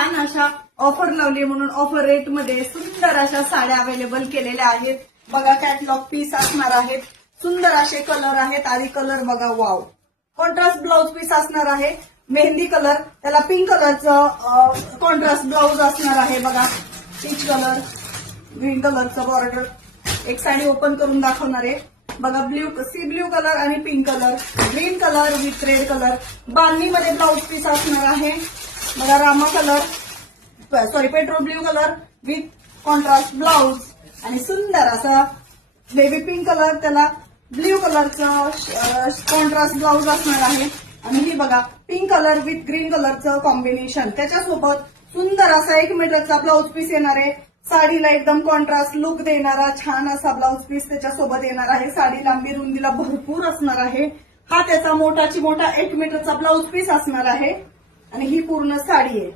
छान अशा ऑफर लावली म्हणून ऑफर रेट मध्ये सुंदर अशा साड्या अवेलेबल केलेल्या आहेत. बघा कॅटलॉग पीस असणार आहेत. सुंदर असे कलर आहेत. आधी कलर बघा, वाव. कॉन्ट्रास्ट ब्लाउज पीस असणार आहे. मेहंदी कलर, त्याला पिंक कलरचं कॉन्ट्रास्ट ब्लाउज असणार आहे. बघा पीच कलर, ग्रीन कलरचं बॉर्डर. एक साडी ओपन करून दाखवणार आहे. बघा सी ब्ल्यू कलर आणि pink colour, green colour with red colour. बांधणीमध्ये ब्लाउज पीस असणार आहे. बघा रामा colour, petrol blue colour with contrast blouse आणि सुंदर असा बेबी पिंक कलर, त्याला ब्ल्यू कलरचं कॉन्ट्रास्ट ब्लाउज असणार आहे. आणि ही बघा पिंक कलर विथ ग्रीन कलरचं कॉम्बिनेशन. त्याच्यासोबत सुंदर असा 1 मीटरचा ब्लाउज पीस येणार आहे. साडीला एकदम कॉन्ट्रास्ट लुक देणारा छान असा ब्लाउज पीस त्याच्यासोबत येणार आहे. साडी लांबी रुंदीला भरपूर असणार आहे. हा त्याचा मोठाची मोठा 1 मीटरचा ब्लाउज पीस असणार आहे आणि ही पूर्ण साडी आहे.